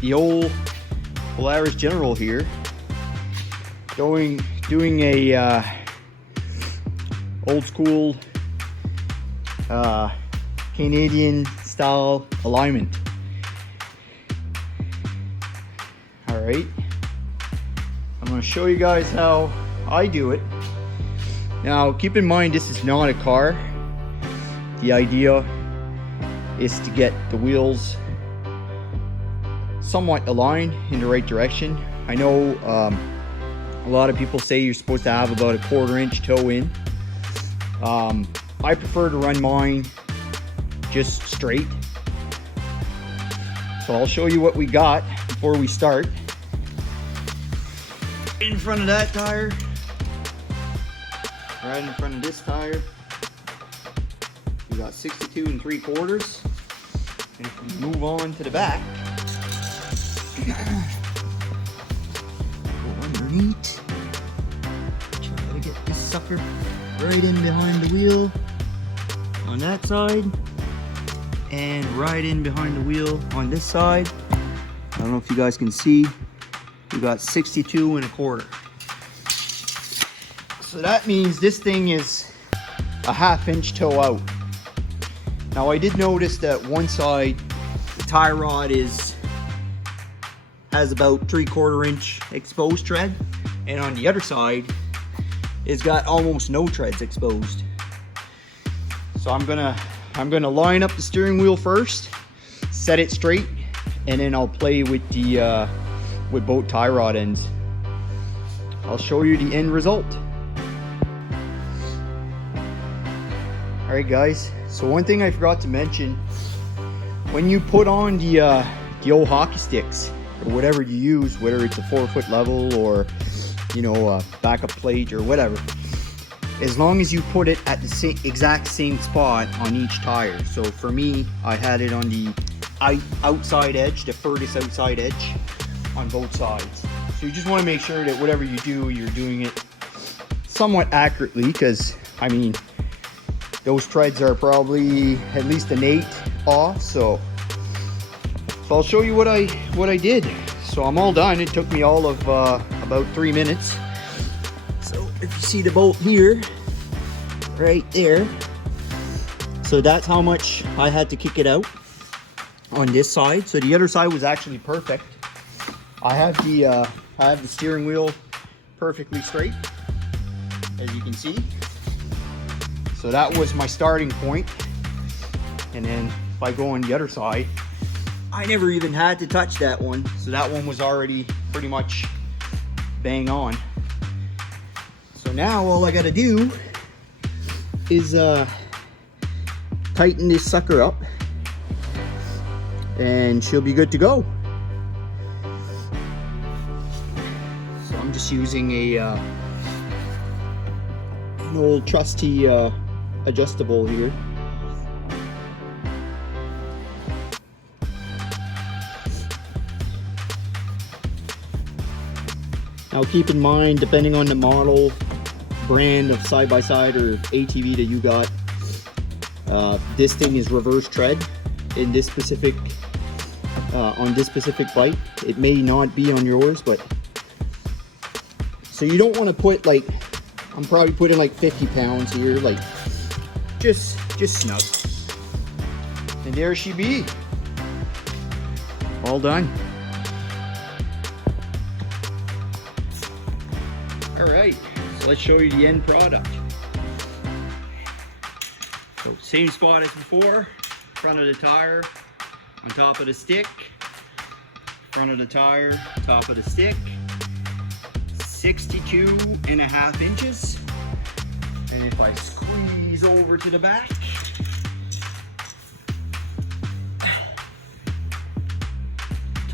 the old Polaris General here, doing a old school Canadian style alignment. All right, I'm going to show you guys how I do it. Now keep in mind, this is not a car. The idea is to get the wheels somewhat aligned in the right direction. I know a lot of people say you're supposed to have about a 1/4 inch toe in. I prefer to run mine just straight. So I'll show you what we got before we start. In front of that tire, right in front of this tire, we got 62 3/4. And if we move on to the back, go underneath, try to get this sucker right in behind the wheel on that side, and right in behind the wheel on this side. I don't know if you guys can see, we got 62 1/4. So that means this thing is a 1/2 inch toe out. Now I did notice that one side, the tie rod has about 3/4 inch exposed tread, and on the other side, it's got almost no treads exposed. So I'm gonna line up the steering wheel first, set it straight, and then I'll play with the with both tie rod ends. I'll show you the end result. All right, guys. So one thing I forgot to mention, when you put on the old hockey sticks or whatever you use, whether it's a 4-foot level or, you know, a backup plate or whatever, as long as you put it at the exact same spot on each tire. So for me, I had it on the outside edge, the furthest outside edge on both sides. So you just want to make sure that whatever you do, you're doing it somewhat accurately, because I mean, those treads are probably at least an 1/8 off. So I'll show you what I did. So I'm all done. It took me all of about 3 minutes. So if you see the bolt here, right there, so that's how much I had to kick it out on this side. So the other side was actually perfect. I have the steering wheel perfectly straight, as you can see. So that was my starting point. And then if I go on the other side, I never even had to touch that one. So that one was already pretty much bang on. So now all I gotta do is tighten this sucker up, and she'll be good to go. So I'm just using an old trusty adjustable here. Now keep in mind, depending on the model, brand of side-by-side or ATV that you got, this thing is reverse tread in this specific on this specific bike. It may not be on yours, but so you don't want to put, like, I'm probably putting like 50 pounds here, like just snug. And there she be, all done. All right, so let's show you the end product. So same spot as before, front of the tire, on top of the stick, front of the tire, top of the stick, 62 1/2 inches. And if I squeeze over to the back,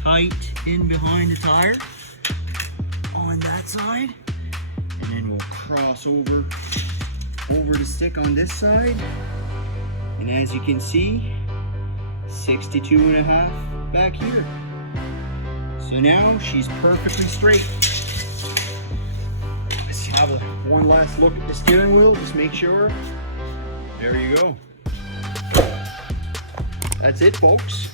tight in behind the tire on that side, and then we'll cross over the stick on this side, and as you can see, 62 1/2 back here. So now she's perfectly straight. Let's have one last look at the steering wheel, just make sure. There you go. That's it, folks.